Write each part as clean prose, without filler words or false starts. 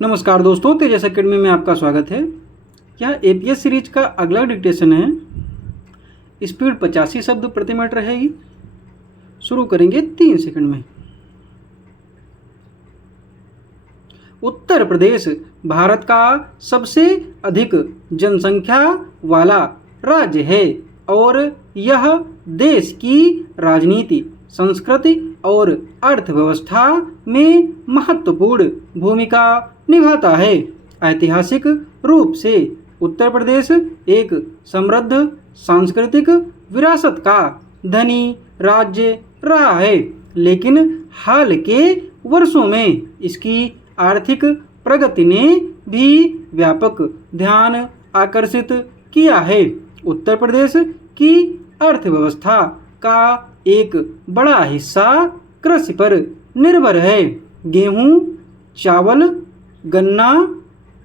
नमस्कार दोस्तों, तेजस एकेडमी में आपका स्वागत है। यह एपीएस सीरीज का अगला डिक्टेशन है। स्पीड 85 शब्द प्रति मिनट रहेगी। शुरू करेंगे 3 सेकंड में। उत्तर प्रदेश भारत का सबसे अधिक जनसंख्या वाला राज्य है और यह देश की राजनीति, संस्कृति और अर्थव्यवस्था में महत्वपूर्ण भूमिका निभाता है। ऐतिहासिक रूप से उत्तर प्रदेश एक समृद्ध सांस्कृतिक विरासत का धनी राज्य रहा है, लेकिन हाल के वर्षों में इसकी आर्थिक प्रगति ने भी व्यापक ध्यान आकर्षित किया है। उत्तर प्रदेश की अर्थव्यवस्था का एक बड़ा हिस्सा कृषि पर निर्भर है। गेहूं, चावल, गन्ना,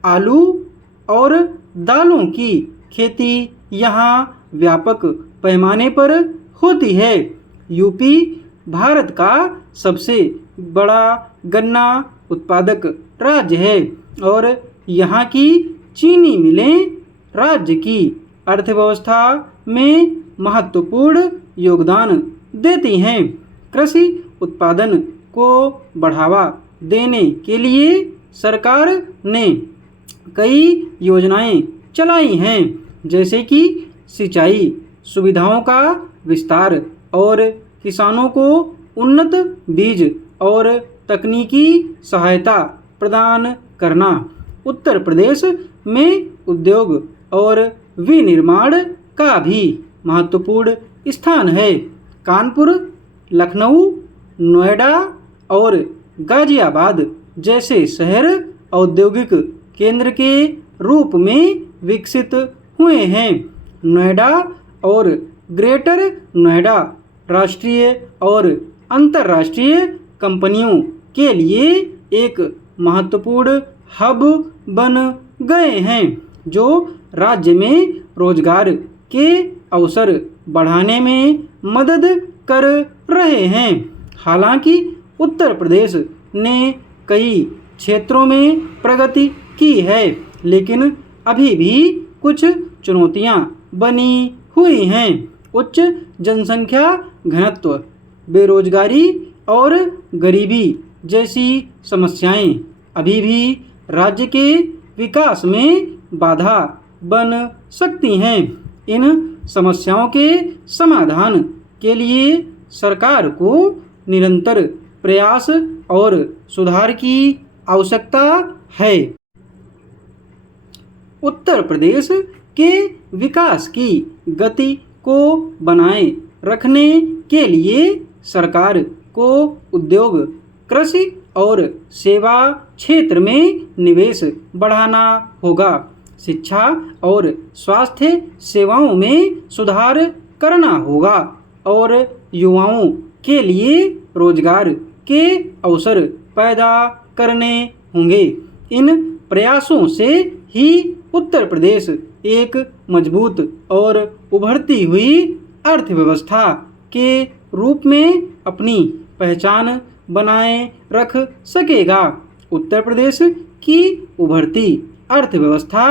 आलू और दालों की खेती यहाँ व्यापक पैमाने पर होती है। यूपी भारत का सबसे बड़ा गन्ना उत्पादक राज्य है और यहाँ की चीनी मिलें राज्य की अर्थव्यवस्था में महत्वपूर्ण योगदान देती हैं। कृषि उत्पादन को बढ़ावा देने के लिए सरकार ने कई योजनाएं चलाई हैं, जैसे कि सिंचाई सुविधाओं का विस्तार और किसानों को उन्नत बीज और तकनीकी सहायता प्रदान करना। उत्तर प्रदेश में उद्योग और विनिर्माण का भी महत्वपूर्ण स्थान है। कानपुर, लखनऊ, नोएडा और गाजियाबाद जैसे शहर औद्योगिक केंद्र के रूप में विकसित हुए हैं। नोएडा और ग्रेटर नोएडा राष्ट्रीय और अंतर्राष्ट्रीय कंपनियों के लिए एक महत्वपूर्ण हब बन गए हैं, जो राज्य में रोजगार के अवसर बढ़ाने में मदद कर रहे हैं। हालांकि उत्तर प्रदेश ने कई क्षेत्रों में प्रगति की है, लेकिन अभी भी कुछ चुनौतियां बनी हुई हैं। उच्च जनसंख्या घनत्व, बेरोजगारी और गरीबी जैसी समस्याएं अभी भी राज्य के विकास में बाधा बन सकती हैं। इन समस्याओं के समाधान के लिए सरकार को निरंतर प्रयास और सुधार की आवश्यकता है। उत्तर प्रदेश के विकास की गति को बनाए रखने के लिए सरकार को उद्योग, कृषि और सेवा क्षेत्र में निवेश बढ़ाना होगा। शिक्षा और स्वास्थ्य सेवाओं में सुधार करना होगा और युवाओं के लिए रोजगार के अवसर पैदा करने होंगे। इन प्रयासों से ही उत्तर प्रदेश एक मजबूत और उभरती हुई अर्थव्यवस्था के रूप में अपनी पहचान बनाए रख सकेगा। उत्तर प्रदेश की उभरती अर्थव्यवस्था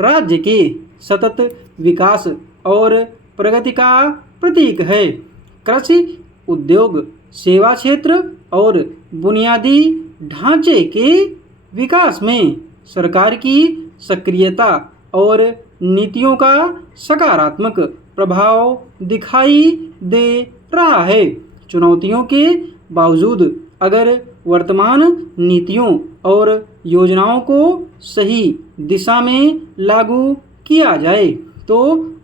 राज्य के सतत विकास और प्रगति का प्रतीक है। कृषि, उद्योग, सेवा क्षेत्र और बुनियादी ढांचे के विकास में सरकार की सक्रियता और नीतियों का सकारात्मक प्रभाव दिखाई दे रहा है। चुनौतियों के बावजूद अगर वर्तमान नीतियों और योजनाओं को सही दिशा में लागू किया जाए तो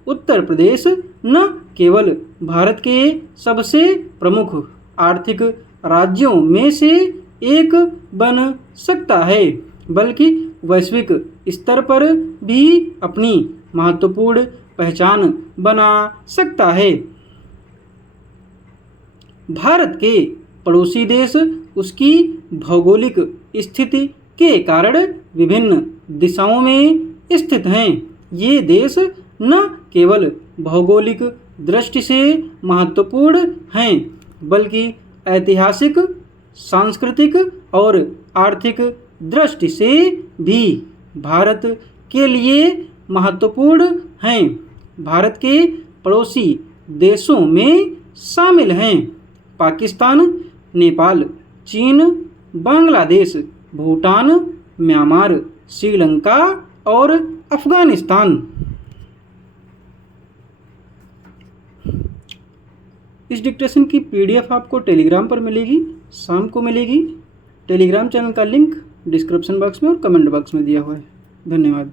उत्तर प्रदेश न केवल भारत के सबसे प्रमुख आर्थिक राज्यों में से एक बन सकता है, बल्कि वैश्विक स्तर पर भी अपनी महत्वपूर्ण पहचान बना सकता है। भारत के पड़ोसी देश उसकी भौगोलिक स्थिति के कारण विभिन्न दिशाओं में स्थित हैं। ये देश न केवल भौगोलिक दृष्टि से महत्वपूर्ण हैं, बल्कि ऐतिहासिक, सांस्कृतिक और आर्थिक दृष्टि से भी भारत के लिए महत्वपूर्ण हैं। भारत के पड़ोसी देशों में शामिल हैं पाकिस्तान, नेपाल, चीन, बांग्लादेश, भूटान, म्यांमार, श्रीलंका और अफगानिस्तान। इस डिक्टेशन की PDF आपको टेलीग्राम पर मिलेगी, शाम को मिलेगी। टेलीग्राम चैनल का लिंक डिस्क्रिप्शन बॉक्स में और कमेंट बॉक्स में दिया हुआ है। धन्यवाद।